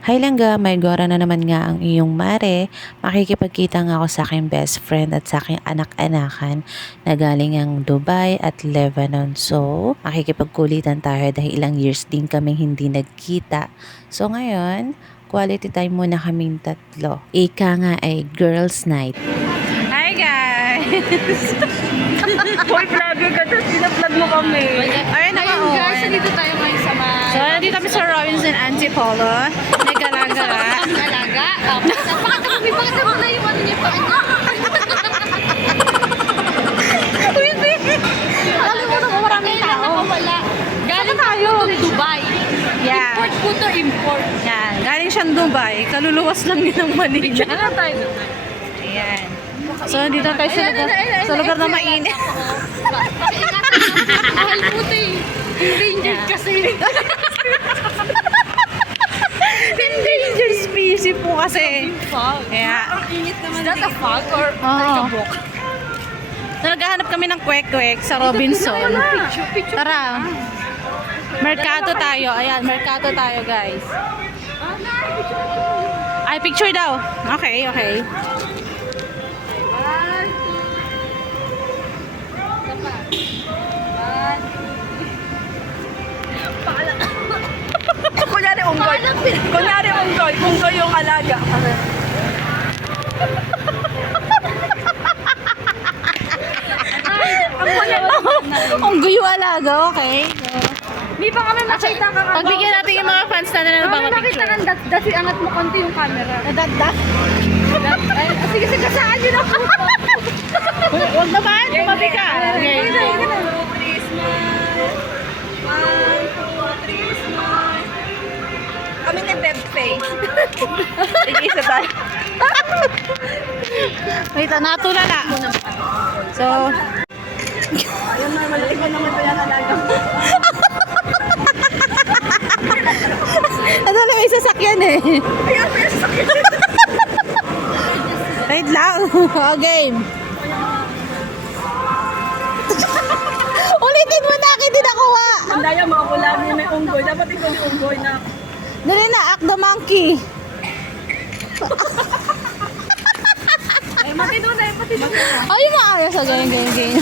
Hi Langga, may gora na naman nga ang iyong mare. Makikipagkita nga ako sa aking best friend at sa aking anak-anakan na galing ang Dubai at Lebanon. So, makikipagkulitan tayo dahil ilang years din kaming hindi nagkita. So ngayon, quality time muna kaming tatlo. Ika nga ay girls night. Hi guys! Hoy, vlogger ka, tapos pina-vlog mo kami. Ayun na Ayun guys, nandito tayo ngayon sa So, nandito kami sa Robinson Antipolo. Nagalaga. Ang alaga. Bakit mo na yung ano niya pa? Alam mo na maraming tao. Nakawala. Galing tayo Dubai. Yeah. Import po to import. Yan. Galing siyang Dubai. Kaluluwas lang yun ng Manila. Picture na tayo. Ayan. So, dito tayo sa lugar na mainit. Mahal po ito eh. Endangered kasi. Endangered species po kasi. Fog. Kaya, Ang init naman. Is that a fog or Oo. book? naghahanap kami ng kwek-kwek sa Robinson. Picture. Tara. Merkado tayo. Ayan, merkado tayo guys. Ay, picture daw. Okay, okay. Kunyari unggoy. Kunyari unggoy. Unggoy yung alaga. Ang guyo alaga, okay. Di pa kami makita ka. Pagbigyan natin yung mga fans natin na Kami nakita picture. ng dat-dat. Angat mo konti yung camera. Nadat-dat? Sige, sige, saan yun ako? Huwag naman, tumabi ka. Okay. Kami na dead face. Isa tayo. Wait, natulala. So, Ayun na, malaki ko naman ito yan alaga. ano lang yung sasakyan eh. Ayun, may sakit. Wait lang. O, game. Ulitin mo na, akin din nakuha. Ang daya mga kulagi may unggoy. Dapat ikaw yung unggoy na. Dali na, act the monkey. Ay, mati doon na, mati doon na. Ay, maayos. O, game, game, game.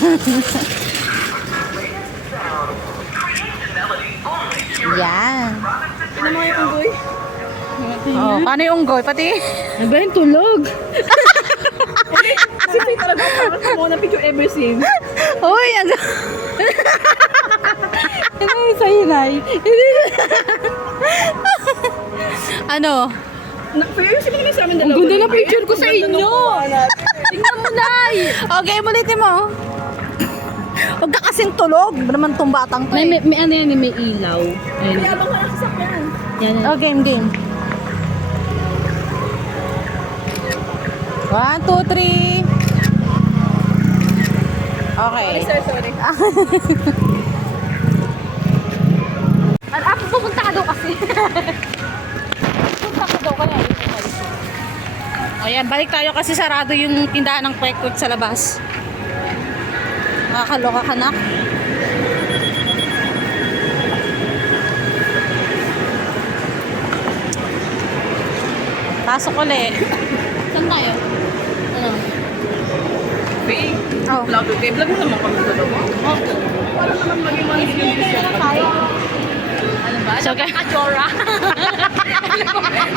Yan. Pinan mo yung unggoy. Oh, paano yung unggoy? Pati? Ano ba yung tulog? Kasi may talaga parang sa mga picture ever seen. Uy, ang... Ano yung sa'yo, Nay? Ano? Pero yung sinigay sa amin dalawa. Ang ganda ng picture ko sa inyo. Tingnan mo, Nay. Okay, ulitin mo. Huwag ka kasing tulog. Ba naman tong batang to eh. May ano yan, may ilaw. Ayun. Kaya bang nakasakyan? Yan. Oh, game, game. 1, 2, 3. Okay. Sorry. Pupunta ka daw kasi. Pupunta ka daw kaya. Ayan, balik tayo kasi sarado yung tindahan ng kwek-kwek sa labas. Nakakaloka ka na. Pasok ulit. Saan tayo? Ano? Big. Oh. Vlog mo naman kami dalawa. Okay. Para naman maging mga Ano ba? So, okay. Kajora.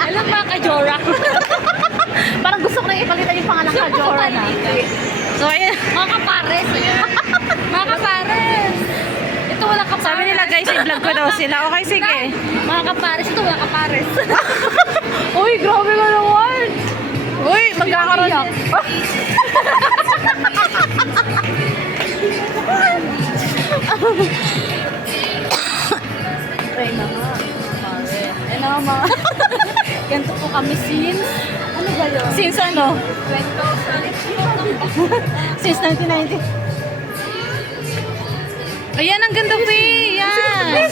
Alam ba, Kajora? Parang gusto ko na ipalitan yung pangalan Kajora na. So, ayan. Mga kapares. Mga kapares. Ito wala kapares. Sabi nila guys, i-vlog ko daw sila. Okay, sige. Mga kapares. Ito wala kapares. Uy, grabe ka naman. Uy, magkakaroon. Try na nga. Pare. Ay na mga. Ganito po kami since. Ano ba yun? Since ano? 2000. Since 1990. Ayan, ang ganda po eh. Yan.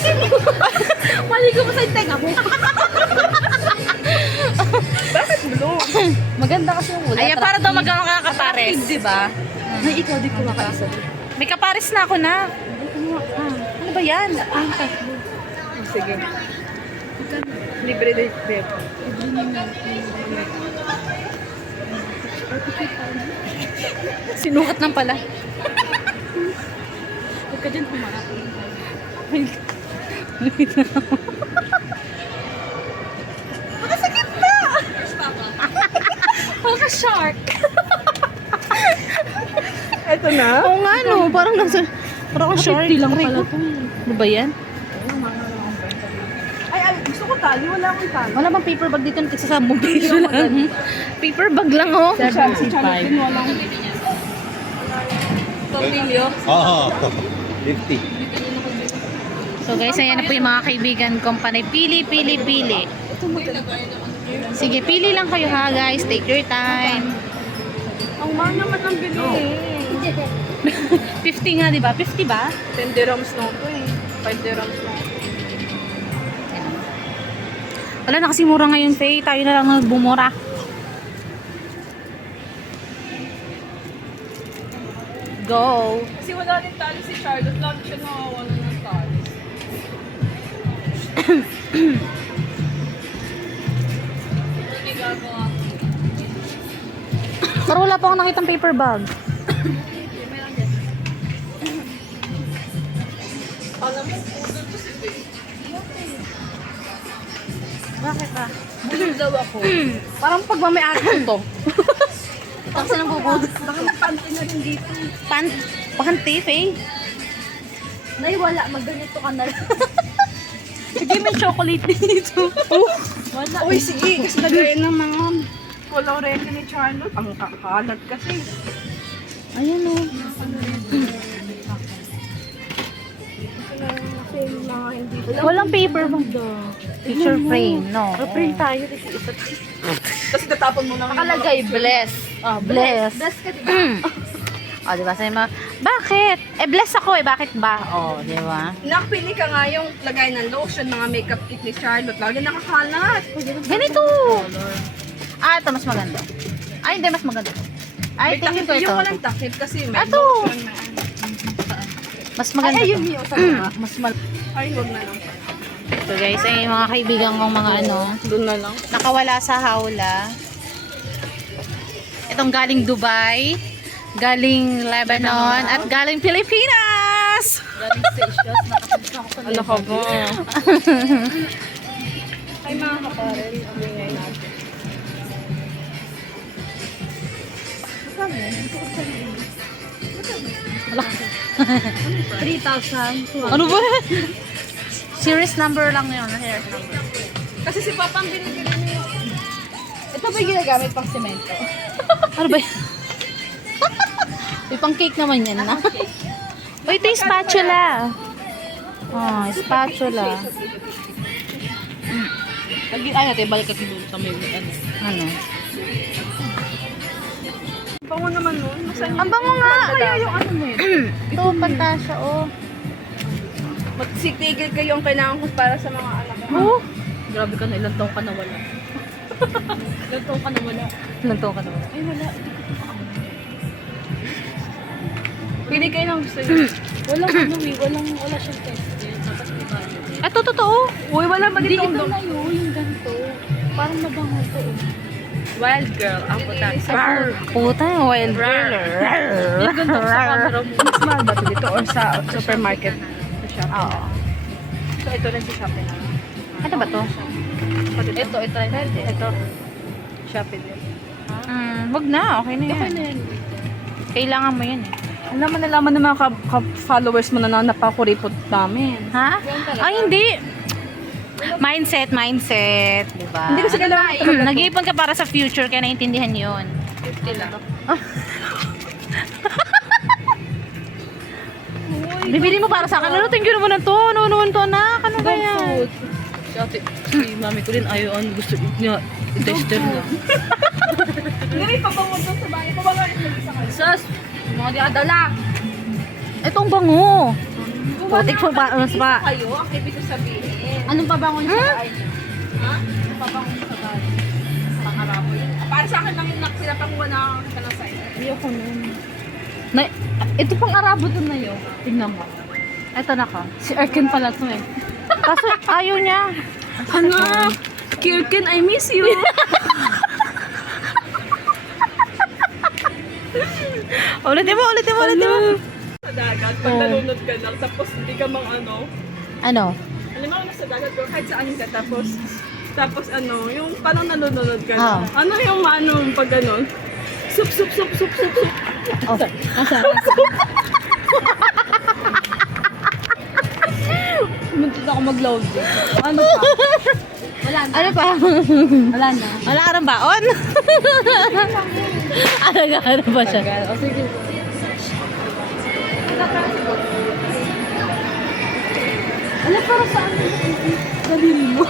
Mali ko pa sa tenga mo. Bakit blue? Maganda kasi yung wala. Ayan, para daw magkakaroon ka kapares. Di ba? Na ikaw di ko makaisa. May kapares na ako na. Ano ba yan? Sige. Libre na yung Sinukat lang pala. Huwag ka dyan humarap. Huwag ka shark. Ito na? Oo nga no, parang nasa... Parang shark. 50 lang pala to. Ano ba yan? Ay, gusto ko tali. Wala akong tali. Wala bang paper bag dito? Nagsasabong piso lang. Paper bag lang oh. 75. Walang... Tornilyo. Oo, 50. So guys, ayan na po yung mga kaibigan kong panay. Pili, pili, pili. Sige, pili lang kayo ha guys. Take your time. Ang mahal naman ang binili. 50 nga, di ba? 50 ba? 10 dirhams lang to eh. 5 dirhams lang. Wala na kasi mura ngayon, Faye. Tayo na lang nagbumura. Go! Kasi wala rin tali si Charlotte. Lagi siya nakawala ng tali. Hindi gagawa. Pero wala pa akong nakitang paper bag. Alam mo, pudol to si Faye. Bakit ba? Pudol daw ako. Parang pagmamayari ko to. Kasi nang bubud. Baka napanti na rin dito. Panty, Faye. Nay, wala. Magganito ka na lang. Sige, may chocolate dito. Wala. Uy, sige. Kasi nagayin ng mga follow record ni Charlotte. Ang kakalat kasi. Ayan o. Kasi mga hindi. Walang paper bag do. Picture frame, no? Print tayo. Tapos natapon mo na. Nakalagay, bless. Oh, bless. Bless ka, diba? Oh, di ba? Sabi mo, bakit? Eh, bless ako eh. Bakit ba? Oh, di ba? Nakpili ka nga yung lagay ng lotion, mga makeup kit ni Charlotte. Lagi nakakalat. Ganito. Ah, ito mas maganda. Ay, hindi, mas maganda. Ay, May tingin takip ko ito. yung walang takip kasi may Ito. lotion na. Mas maganda. Ay, to. ayun yun. Mas mal... Ay, huwag na lang. So guys, ay yung mga kaibigan kong mga ano, Doon na lang. nakawala sa hawla. Itong galing Dubai, galing Lebanon, at galing Pilipinas! Galing Seychelles, nakapunta ako sa Ano ka ba? Ay, mga kaparel. Ang ingay natin. 3,000. Ano ba? Series number lang yun. Series number. Kasi si Papa ang binibili niya. Ito ba yung ginagamit pang semento? Ano ba yan? May pang cake naman yan na. Oh, ito yung spatula. Oh, spatula. Ay, natin, balik kasi doon sa may ano. Ano? Bango naman nun. Masaan Ang bango nga! Kaya yung ano mo yun. Ito, pantasya, oh. Magsitigil kayo ang kailangan ko para sa mga anak ko. Oh! Grabe ka na, ilang taong ka na wala. Ilang taong ka na wala. Ilang taon ka naman? Ay, wala. Pili kayo ng gusto niyo. Walang ano eh, wala siyang test. Tapos may value. Ito, totoo. Uy, wala ba Hindi, dito? ito na yun, yung ganito. Parang mabango to. Wild girl, ako Puta, wild girl. Yung ganito sa camera mo. Mas mahal ba ito dito or sa supermarket? Sa Shopee. Oo. So, ito rin sa Shopee na. Ano ba to? Ito. Shopee din. Wag na, okay na yan. Okay na yan. Kailangan mo yan eh. Nalaman ng mga followers mo na napakuripot namin. Ha? Ay, hindi. Mindset. Diba? Hindi kasi kailangan Nag-iipon ka para sa future, kaya naintindihan yun. 50 lang. Bibili mo para sa akin. Ano, thank you naman na to. Ano to na? Ano ba yan? Si mami ko rin ayaw gusto niya i-tester na. Hindi, pabango doon sa bahay. Pabango rin mag-isa kayo. Sus! Mga di adala. Itong bango. Putik pa ba? Mas pa. Kayo, ang ibig ko sabihin. Anong pabango niya sa bahay? Ha? Pabango sa bahay. Pangarapo yun. Para sa akin lang yung sinapakuha na ka ng side. Ayoko nun. Ito pang arabo dun na yun. Tignan mo. Ito na ka. Si Erkin pala to eh. Kaso ayaw niya. Ano? Kirken, I miss you. Ulitin mo. Sa dagat, pag nalunod ka lang, tapos hindi ka mang ano, Ano? alam mo, nasa dagat ko, kahit saan ka, tapos ano, yung parang nalunod ka lang. Ano yung pag ano, sup. Oh, Muntik ako mag-load. Ano pa? ano pa? Wala na. Wala ka ng baon? Ano ba siya? O sige. Ano para saan? Dalili mo.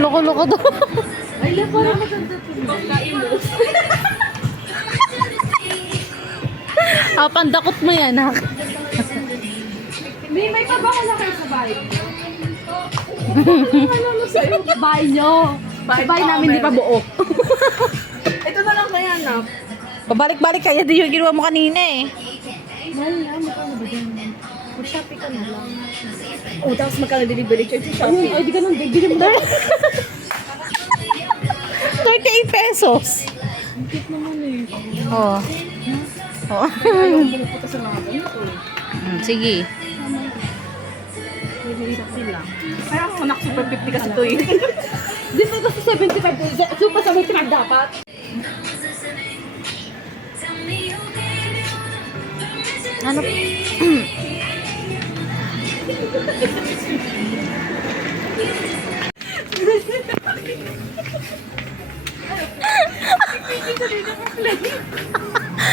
Loko-loko to. Ay, lang para maganda to. Pandakot mo yan, ha? May pabango na kayo sa bahay. Ano sa'yo? Bahay nyo. Sa bahay namin di pa buo. Ito na lang kaya na. Pabalik-balik kaya di yung ginawa mo kanina eh. Mahal na, magkano ba dyan? Mag-shopping ka na lang. Oh, tapos magkano delivery charge sa Shopee? Ay, di ka nang bibili mo na. 38 pesos. Cute naman eh. Oo. Oo. Ayaw mo pupunta sa mga ganito. Sige. Shopee lang. Kaya ako nak super 50 kasi to eh. Di ba ito sa 75? Super 75 dapat? Ano?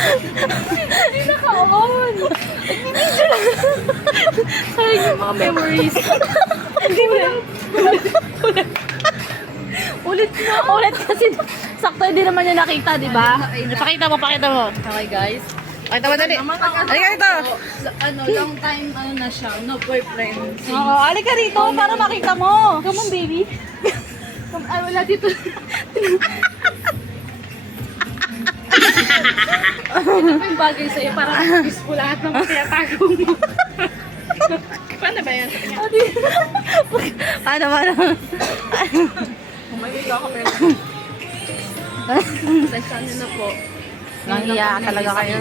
Hindi naka-on. Sayang yung mga memories. Hindi mo na. Ulit mo. Ulit kasi sakto hindi naman niya nakita, di ba? Pakita mo. Okay guys. Pakita mo dali. Halika rito. Long time, na siya, no boyfriend. Oo, halika rito para makita mo. Come on, baby. Ay, wala dito. Ito pa yung bagay sa'yo, parang peaceful lahat ng tinatago mo. Paano ba yan? Paano? Umayin ako pero. Pasensya na po. Nangiya talaga kayo.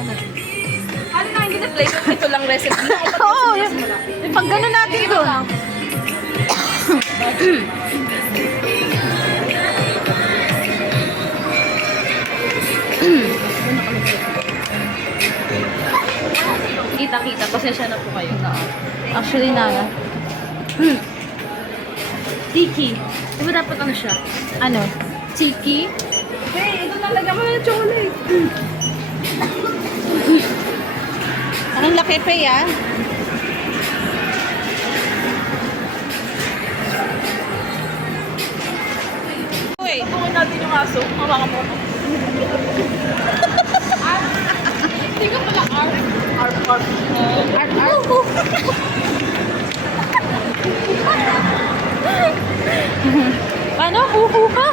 Ano na hindi na play? Ito lang recipe. Oo, yung pag gano'n natin ito. Kita-kita, pasensya na po kayo. Actually, Nana. Tiki. Di ba dapat ano siya? Ano? Tiki? Hey, ito talaga mo na chocolate. Anong laki pa yan? Uy, Tungin natin yung aso. Hawakan mo. Hindi ka pala arf. paano? Kukuha?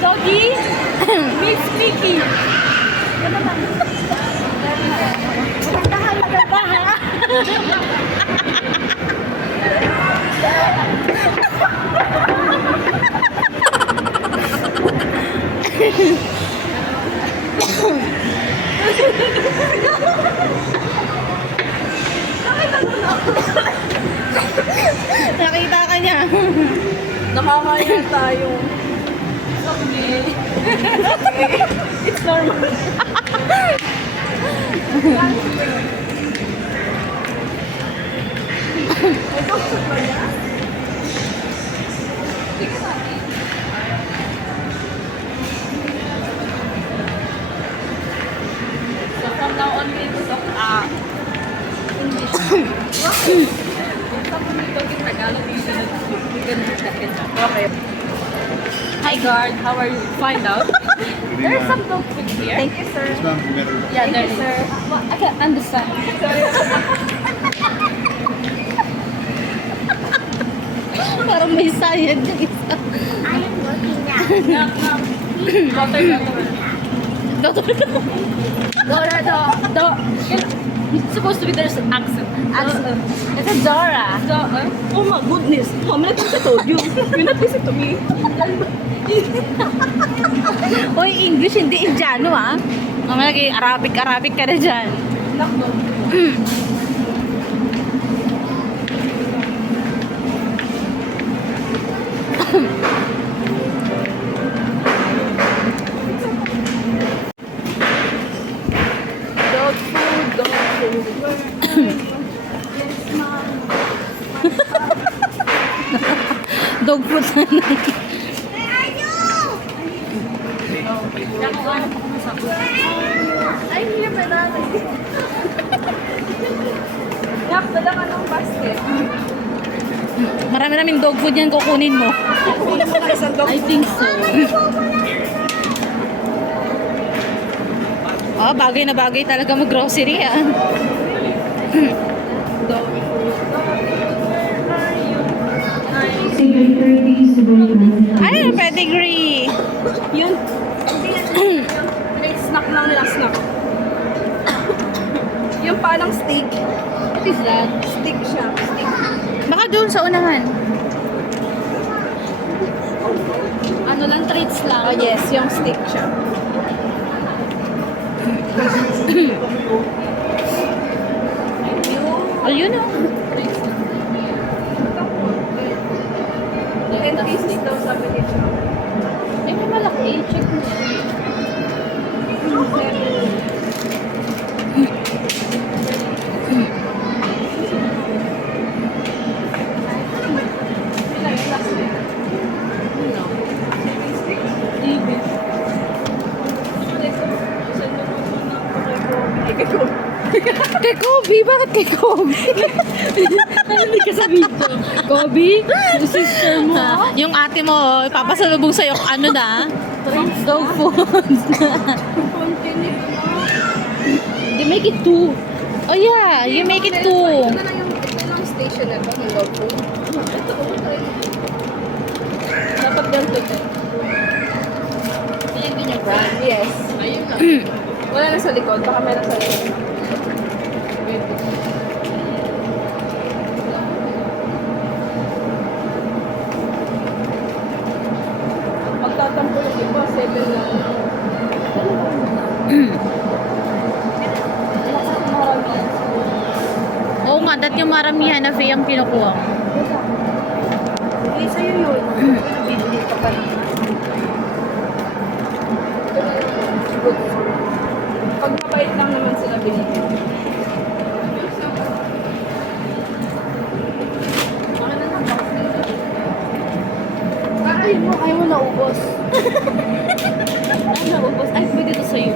Doggy. Miss Mickey. Nakita ka niya. Nakakaya tayo. It's normal. So from now on, we will talk English. Tapos dito, Tagalog, Okay. Hi guard, how are you? Find out. There's some dog food here. Thank you, sir. Yeah, there is. I can't understand. Parang may sayad yung isa. Daughter. It's supposed to be there's an accent. Accent. It's a Zora. Oh my goodness. Mom, let me told you. You not listen to me. Hoy, English, hindi Indiano ah. Mamalagay, Arabic ka na dyan. Nakno. Dog food, dog food. Where are you? Yes, mom. Dog food na. Ay, hindi pa natin. Yak, dala ka ng basket. Marami namin dog food yan kukunin mo. Kunin mo na isang dog I think so. Oh, bagay na bagay talaga mag-grocery ah. dog food. Ano yung pedigree? Yun. Hindi yan. Snack lang nila, snack. Yung parang steak. What is that? Steak siya. Steak. Baka doon sa unahan. Ano lang, treats lang. Oh yes, yung steak siya. Ayun oh. 10 pieces daw sabi ni siya. Eh, may malaki. Check mo yan. Kay Kobe? Bakit kay Kobe? Ano hindi ka sabihin ko? Kobe? Yung sister mo? Yung ate mo, ipapasalubong sa'yo kung ano na. Dog food. They make it two. Oh yeah, you make it Ito two. na lang yung station na ito ng dog food. Ito ko dapat ganito din. Yan din yung brand. Yes. Ayun lang. Wala na sa likod. Baka meron sa likod. Magtatampo yung iba. 7 lang. Oo nga, dati yung maramihan na fee ang kinukuha ko. Hindi sa'yo yun. Bibili ka pa naman. Pag mabait lang naman sila binibili. Ayaw mo, ayaw mo naubos. Ayaw naubos. Ay, pwede to sa'yo.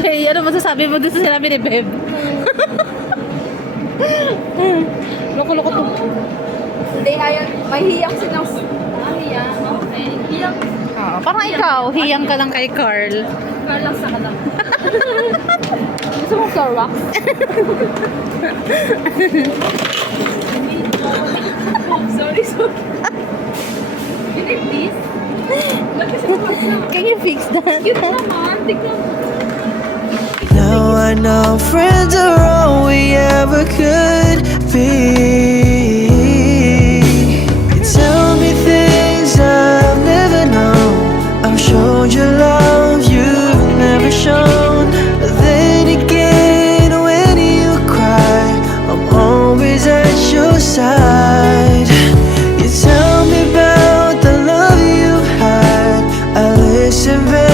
Hey, ano masasabi mo dito sa sinabi ni Beb? Loko-loko to. Hindi, ayaw. Mahiyang silang... Hiya. Okay. Hiya. Ah, parang ikaw, hiyang ka lang kay Carl. Carlang sa kalang. Gusto mo Starbucks? Sorry, sorry. Can I please? Ba't kasi mapasa? Can you fix that? Cute naman. Tignan mo. Now I know friends are all we ever could be. You tell me things I've never known. I've shown you love you've never shown. But then again, when you cry, I'm always at your side. You tell me about the love you had. I listen very